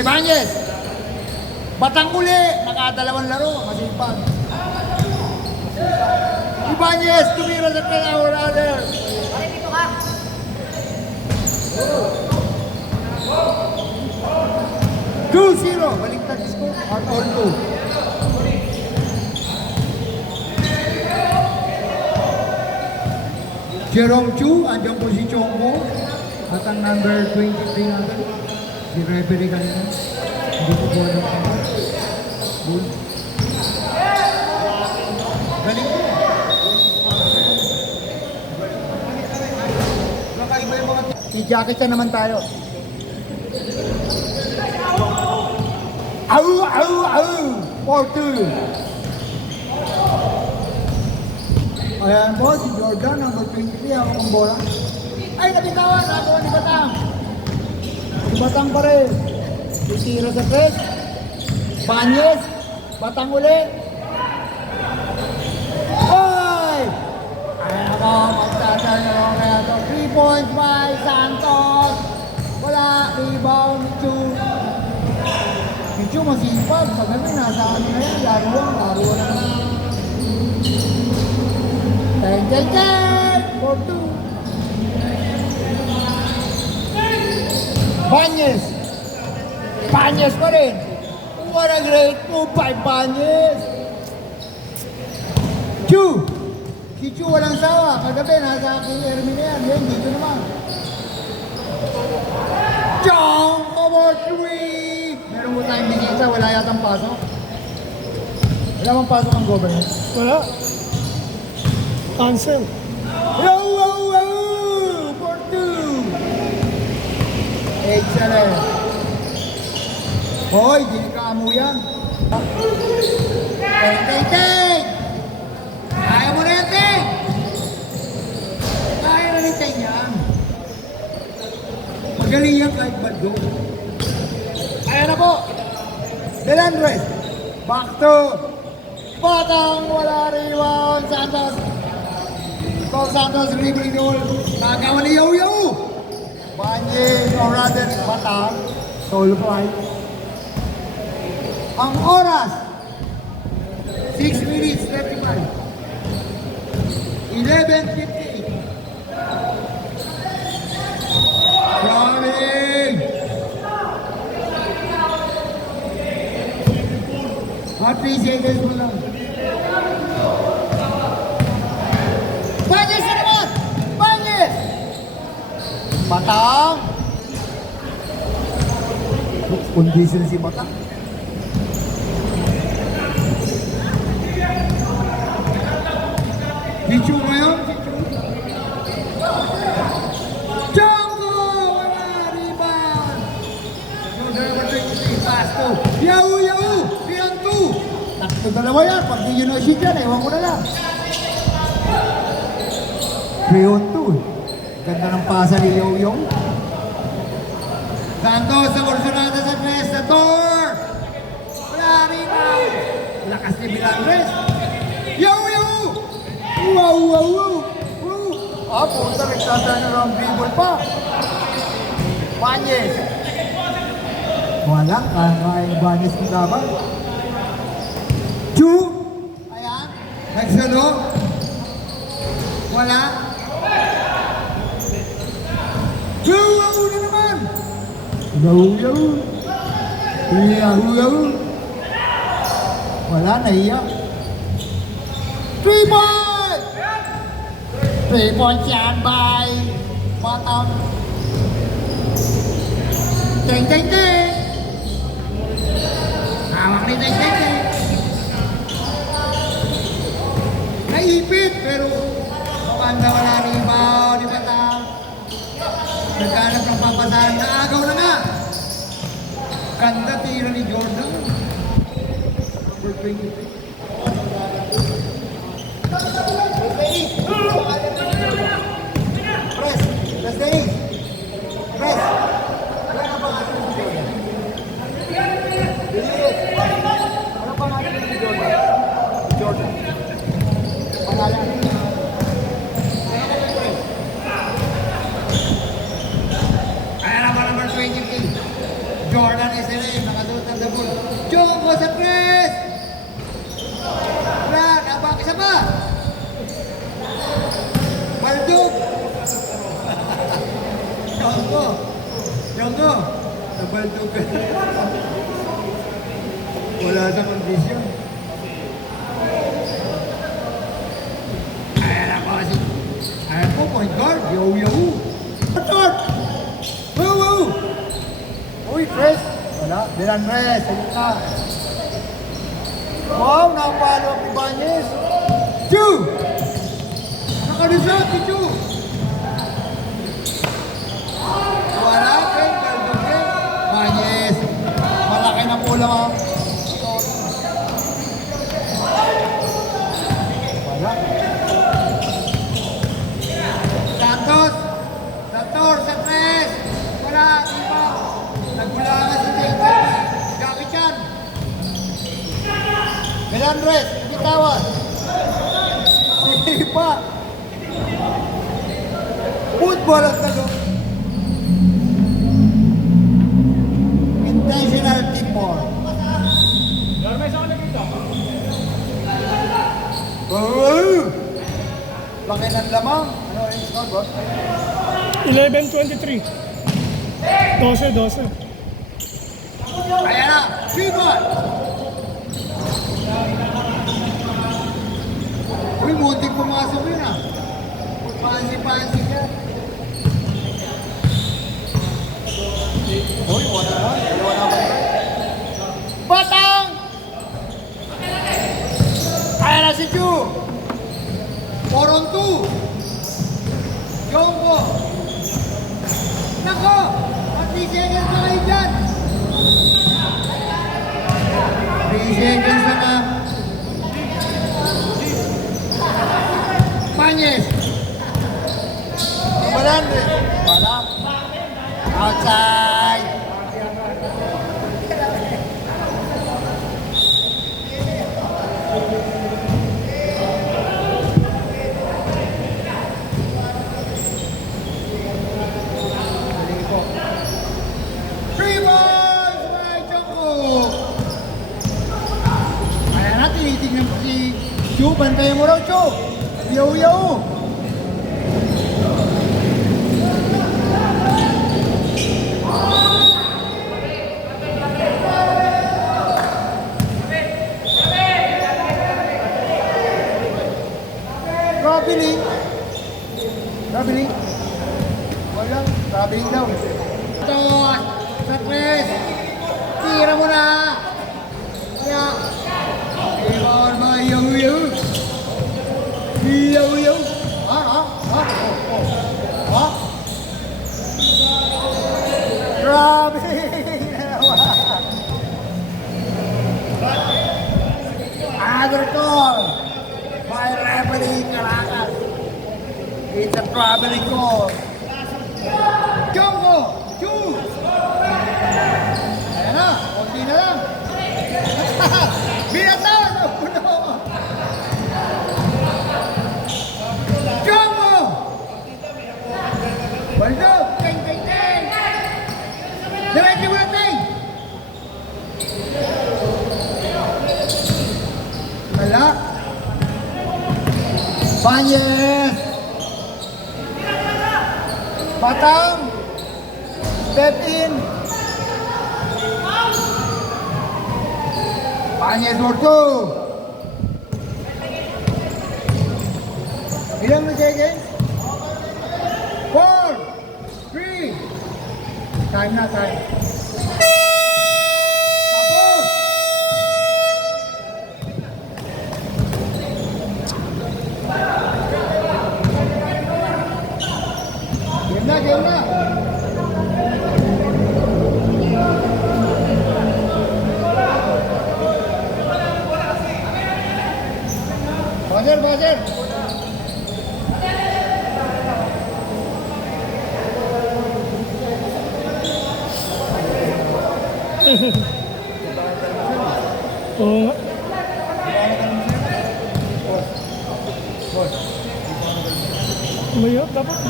Ibanez. Batang uli. Nakadalawang laro. Masipag. Ibanez. Tumira sa penalty runner. Pare, dito ka. 2-0. Baliktad score. All 2. Jerome Chu, andyan po si Chongbo. At ang number 23 natin, si referee kanina. Hindi ko po alam ako. Bull. Galing po. Nakaiba yung mga... I-jacket na naman tayo. Au! Au! Au! 4-2. Ayan po, si Jordan, number 23, ako ang bola. Ay, nabitawan! Ako ni Batang. Si Batang pa rin. Titira sa press. Banyes. Batang uli. Ay! Ayan ako, magsasan na lang kaya ito. 3 points by Santos. Wala, rebound, Michu. Michu masipag. Sabi nasa ano na yan, laruan na naman. Ten! 4-2. Banyes. Banyes pa rin. What a great move by Banyes. Chu. Si Chu walang sawa. Kagabi nasa aking Ermi na yan. Yan, dito naman. Chong! Over 3. Meron mo tayong bisita. Wala yatang pasok. Wala bang pasok ang government? Wala. Cancel. Yo! 4-2! Excellent! Hoy, di ka amo yan. Ting! Kaya mo na yan, Ting! Kaya na ni Ting yan. Magaling yan kahit badyo. Kaya na po! Delandres! Back to Batang, wala rebound, Santos. Kung Santos dribbling goal, nagawa ni Yo! Banyes, or rather, Batang, soul fight. Ang oras, 6 minutes, 35. 11:58. Running! At 3 seconds mo lang. Banyes na naman! Banyes! Batang! Condition si Batang. Pichu ngayon? Django! Wala! Rebound! Number 23, pass to Yahoo! Piang 2! Takto dalawa yan. Pag di nyo na-shoot yan, ewan ko na lang. 3-on-2. Ganda ng pasa ni Yo. Santos sa Orsonada sa press na Tor! Wala rebound! Lakas ni Bilandres. Yo! Wow! Punta nagsasana ng dribble pa. Banyes. Wala, kaya Banyes kung dapat. Chu. Ayan. Nagsalo. Wala. Yahoo na naman. Yahoo. Wala, nahiya. 3 points! 3 points yan by Batang. Ting! Hawak ni Ting! Naipit, pero mukhang wala rebound ni Batang. Naghanap ng papasahan. Naagaw na nga. Ganda tira ni Jordan. Number 23. Press! Press the eight! Press! Wala ka bang atin si Jordan? Ano bang atin si Jordan? Pangalan. Ayan naman number 23. Jordan is in Yan ko. Nabaltugan. Wala sa kondisyon. Ayan ako kasi. Ayan po, point guard. Yo. Third! Woo! Uy, press. Wala. Bilan press. Ayun na. Wow, napalo ang Ibanez. Chu! Nakalusot si Chu. Wala kang Galduque. Ibanez. Malaki na po lang ang wala. Santos. Santor sa press. Wala. Iba. Nagulangan si Jacob. Jackie Chan. Melandres. Bitawan. Sipa. Football ang talo. Intentional teamwork. Laki ng lamang. Ano yung score, bro? 11-23. 12. Kaya na. 3-1. Uy, muntik pumasok yun ah. Pansi ka. Uy, wala na. Batang! Kaya na si Chu. 4-on-2. Jongko. Nako! At 3 seconds na kayo dyan. 3 seconds na na. Panyes. Melandres. Wala. Outside. Three balls by Jongko. Kaya na, tinitignan mo si Chu. Bantayan mo raw, Chu. Yo. Traveling. Wala. Traveling daw. Ito. Sa press. Tira mo na. Kaya. Iwan mo. Yo. Ha? Traveling. Other call. By referee Caracas. It's a traveling call. Jongko! Shoot! Ayan na, konti na lang. Binatan! Puno! Jongko! Waldo! Ting! Diretso mo na, Ting! Wala. Banyes! Batang! Step in! Banyes for 2! Ilang na seconds? 4! 3! Time na. Tapos! Game na. Buzzer. Oo nga. Dapat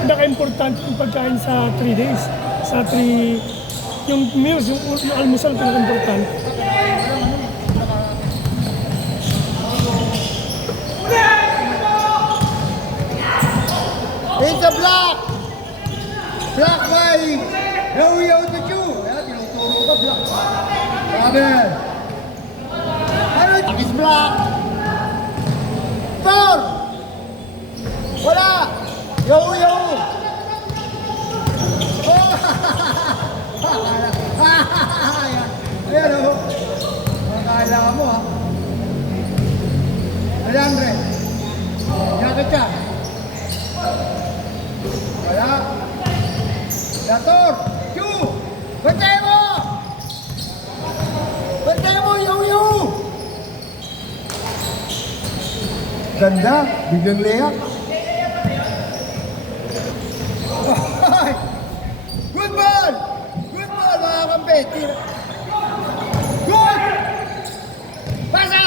pinaka-importante yung pagkain sa 3 days. Sa 3, yung meals, yung almusal pinaka-importante. It's a block by Yo-yo to Chu. Ayan, tinuturo ka, block. Sabi. Ano? Is block. Thor. Wala. Yo-yo. Oh. Ayan. Ayan, oh. Akala mo, ha? Alejandre. Yakit ka. Wala. Dator. Chu. Bantay mo. Bantay mo, yo-yo. Ganda. Biglang leyak. Good ball. Good ball, mga kampe. Good. Pasa.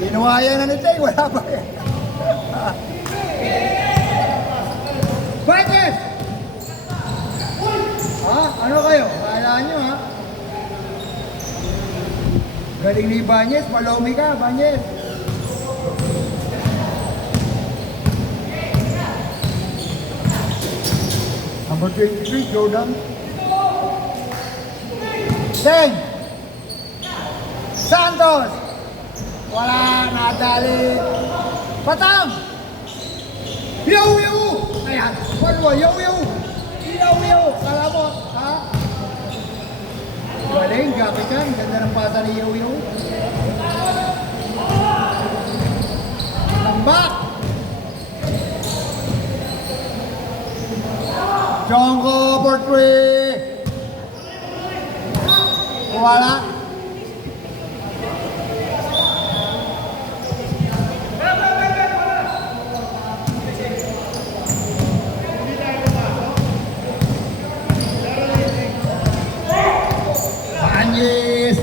Ginawa yan na ni Tay, wala pa yan. Banjes! Ha? Ano kayo? Kala nyo, ha? Galing ni Banjes, palomi ka, Banjes. Number 23, Jordan. 10. Santos. Wala, nadali. Patang! Yo-yo! Ayan, palo, yo-yo! Yo-yo! Kala mo, ha? Galing, gapit yan. Ganda ng pasa ni yo-yo. Lambak! Chongo for 3! Wala. Banjes.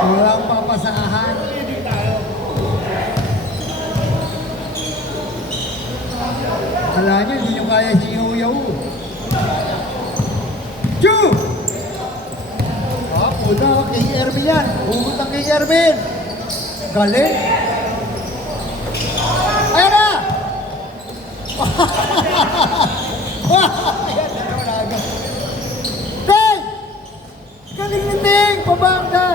Kulang papasahan. Kala nyo, hindi nyo kaya si Yo-Yo. Chu! Ah, puta, kay Erwin yan. Hugot ang kay Erwin. Galing. Ayan na! Tay! Galing ni Ting! Pabangga!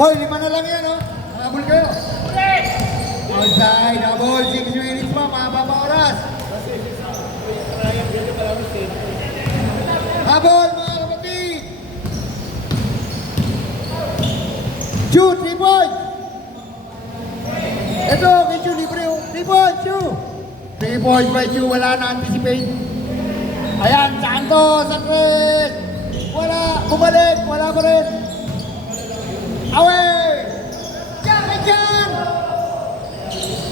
Hoy, 5 na lang yan, oh. Habol kayo. Outside, double, 6 minutes pa, mahaba pa oras. Habol, mga kapatid! Chu, 3 points! Ito, kay Chu, libre yung 3 points, Chu! 3 points by Chu, wala na anticipate. Ayan, Santos, Andres! Wala, bumalik, wala pa rin. Away! Diyan!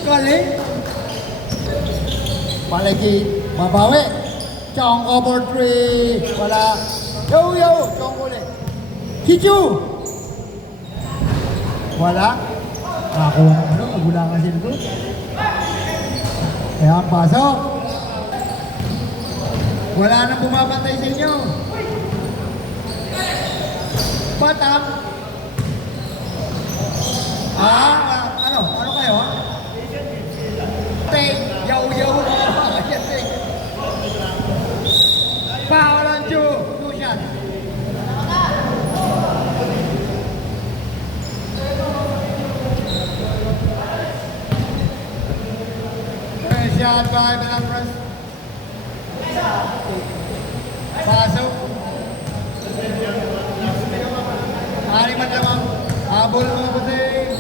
Galing! Palagi, mabawi. Chong over 3. Wala. Yo-yo! Chong ulit. Kichu! Wala. Ako, ano, magulangan sila doon. Kaya, pasok. Wala nang bumabantay sa inyo. Batam. Ano kayo, ha? Take, yo-yo. Foul on Chu. 2 shots. First shot by Malapras. Pasok. Ariman lamang. Habol mga puting.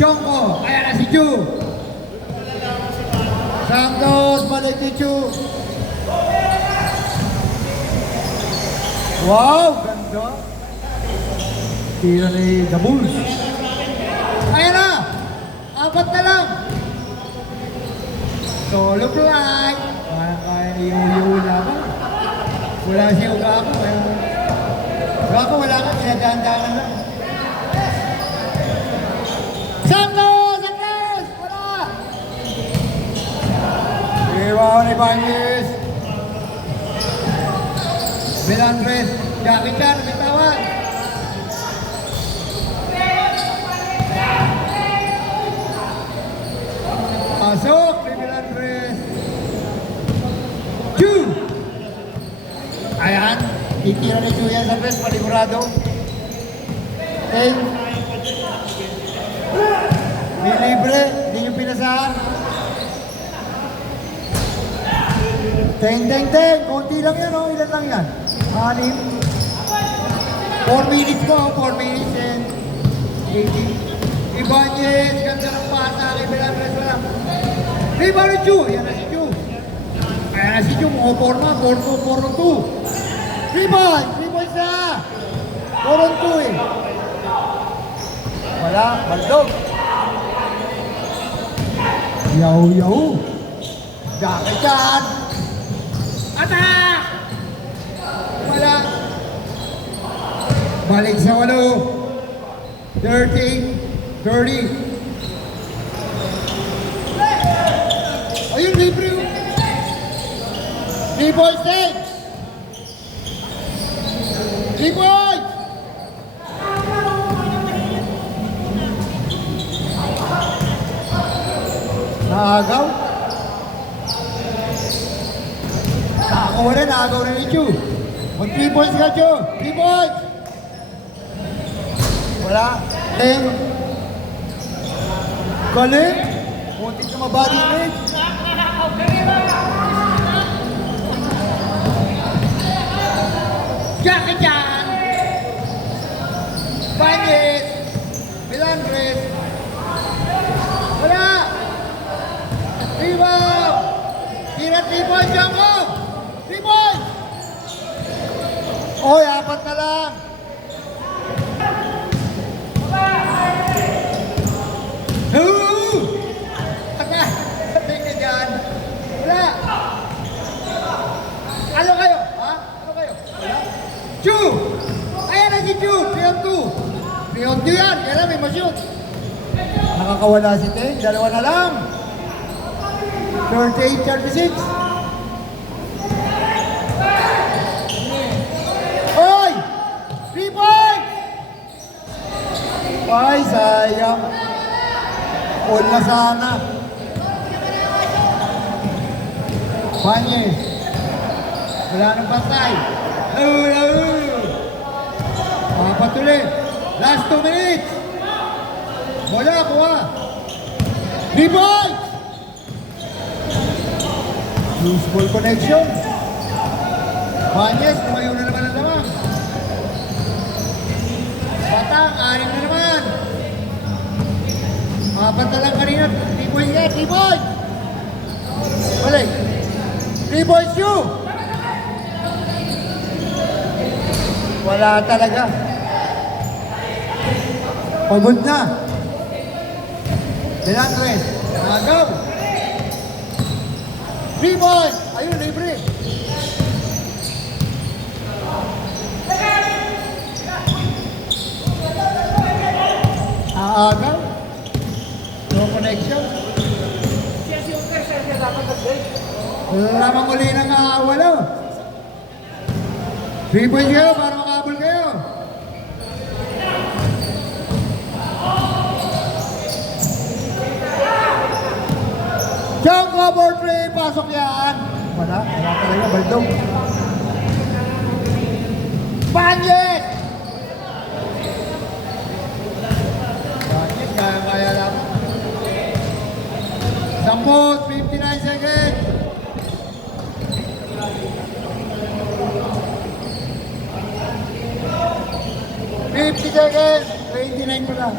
Chongko. Kaya na si Chu. Santos. Balik ni Chu. Wow. Ganda. Tira ni The Bulls. Ayan na. 4 na lang. Solo fly. Kaya ni Yo-Yo laban. Wala siya Ugako. Ugako wala ka. Kinadaan-daan lang. Santos! Santos! Wala! Iwaw ni Banjes. Belandres. Jackie Chan. Bitawan. Pasok, Cleveland Press. 2. Ayan, titira ni Chu yan sa press, panigurado. 10. May libre, hindi nyo pinasahan. 10. Konti lang yan, oh. Ilan lang yan? 6. 4 minutes ko, 4 minutes and 80. Ibanez, ganda ng pasa, Cleveland Press wala. Rebound ni Chu, yan na si Chu. Ayan na si Chu, mga forma, 4-2. 3 points na. 4-2 eh. Wala, baldog. Yaw. Daki dyan. Atak! Wala. Balik sa 8. 30. Ayun, libre. 3 points din. 3 points. Naagaw. Nakakaw na ni Chu. Mag 3 points ka, Chu. 3 points. Wala. 10. Galing. Muntik na mabody rate. Jackie Chan. Banyes. Milandres. Wala. Rebound. Tira 3 points, Jumbo. 3 points. Oy, 4 na lang. Patay ka dyan. Wala. Ano kayo? Ha? Ano kayo? Wala. Chu! Ayan na si Chu. 3-2. 3-2 yan. Kaya may ma-shoot. Nakakawala si Teng. Dalawa na lang. 38-36. Oy! 3 points! Ay, sayang. All na sana. Banyes. Wala nang patay. Papatuloy. Last 2 minutes. Wala, kuha. 3 points! Loose ball connection. Banyes, tumayo na naman ang lamang. Batang, 6 na naman. 4 na lang kanina. 3 points yan, 3 points. Balik. 3 points you. Wala talaga. Pagod na. Delantres. Agaw. 3 points. Ayun, libre. Agaw. No connection. Wala namang uli ng wala. 3 points kayo para makabol kayo. Jump cover 3, pasok yan. Wala talaga, baldog. Banyes! Banyes, kaya lang. 59 seconds. 50 seconds. 29 mo na.